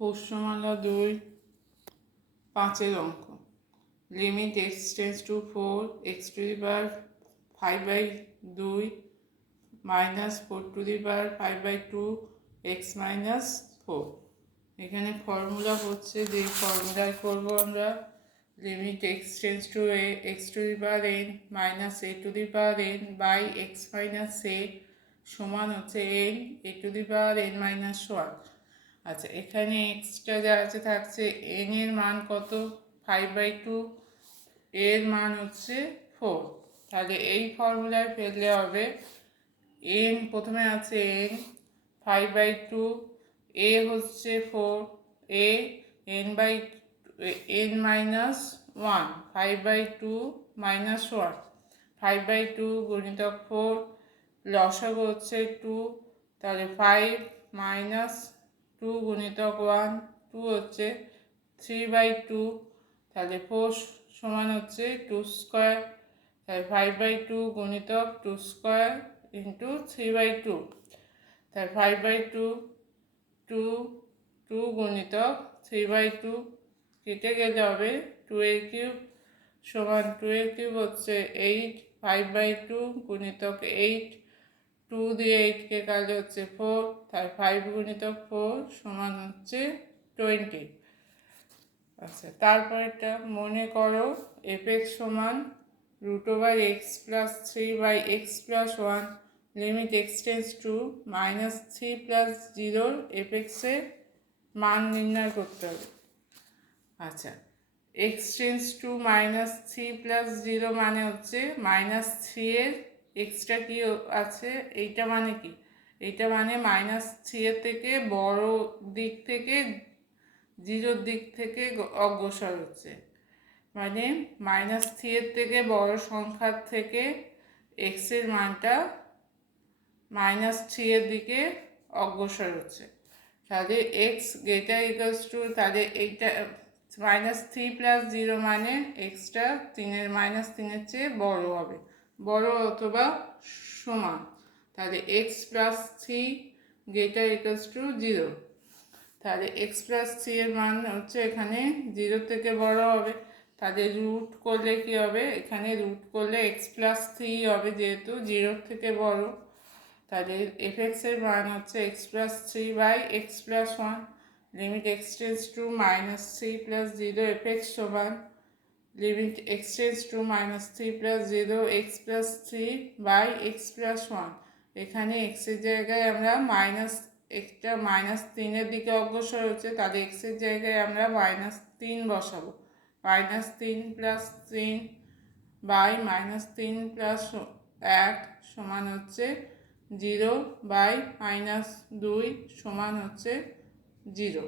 পোষ্যমালা 2 5 অঙ্ক। Limit X tends to 4 X to the power 5/2 minus 4 to the power 5/2 X minus 4। এখানে formula হচ্ছে, যে ফর্মুলায় করবো আমরা limit X tends to A X to the power N minus A to the power N by X minus A সমান হচ্ছে N A to the power N minus 1। আচ্ছা, এখানে এক্সট্রা যা আছে থাকছে, এন এর মান কত 5/2, এর মান হচ্ছে 4। তাহলে এই ফর্মুলায় ফেললে হবে এন, প্রথমে আছে এন 5/2, এ হচ্ছে 4, এ এন মাইনাস 1 5/2 মাইনাস 1 5/2 গুণিতক 4 লসাগু হচ্ছে 2, তাহলে 5 মাইনাস 2 গুণিতক 1 2 হচ্ছে 3/2, তাহলে 4 সমান হচ্ছে 2 স্কোয়ার, তাহলে 5/2 গুণিতক 2 স্কোয়ার ইন্টু 3/2, তাহলে 5/2 2 2 গুণিতক 3/2 কেটে গেলে হবে 2 এর কিউব সমান 2 এর কিউব হচ্ছে 8 5/2 গুণিতক 8 2 দিয়ে 8কে কাটলে হচ্ছে 4, তাই 5 গুণিতক 4 সমান হচ্ছে 20। আচ্ছা, তারপরেরটা মনে করো এফএক্স সমান √x + 3/x + 1 limit X tends two -3 + 0 এফএক্সের মান নির্ণয় করতে হবে। আচ্ছা, এক্স টেন্স টু -3 + 0 মানে হচ্ছে -3 এর এক্সট্রা কি আছে, এইটা মানে কি, এইটা মানে -3 এর থেকে বড় দিক থেকে 0 দিক থেকে অগ্রসর হচ্ছে, মানে -3 এর থেকে বড় সংখ্যার থেকে এক্সের মানটা -3 এর দিকে অগ্রসর হচ্ছে। তাহলে এক্স গ্রেটার ইকুয়ালস টু, তাহলে এইটা -3 + 0 মানে এক্সটা 3-এর চেয়ে বড় হবে, বড় অথবা সমান, তাহলে এক্স + 3 গ্রেটার ইকুয়ালস টু 0। তাহলে এক্স + 3 এর মান হচ্ছে এখানে 0 থেকে বড় হবে, তাহলে রুট করলে কি হবে, এখানে রুট করলে এক্স + 3 হবে যেহেতু 0 থেকে বড়, তাহলে এফএক্সের মান হচ্ছে x + 3/x + 1 limit X tends two -3 + 0 FX সমান limit X tends two -3 + 0 x + 3/x + 1। এখানে এক্সের জায়গায় আমরা একটা -3 এর দিকে অগ্রসর হচ্ছে, তাহলে এক্সের জায়গায় আমরা -3 বসাবো, -3 + 3/-3 + 1 সমান হচ্ছে 0/-2 সমান হচ্ছে 0।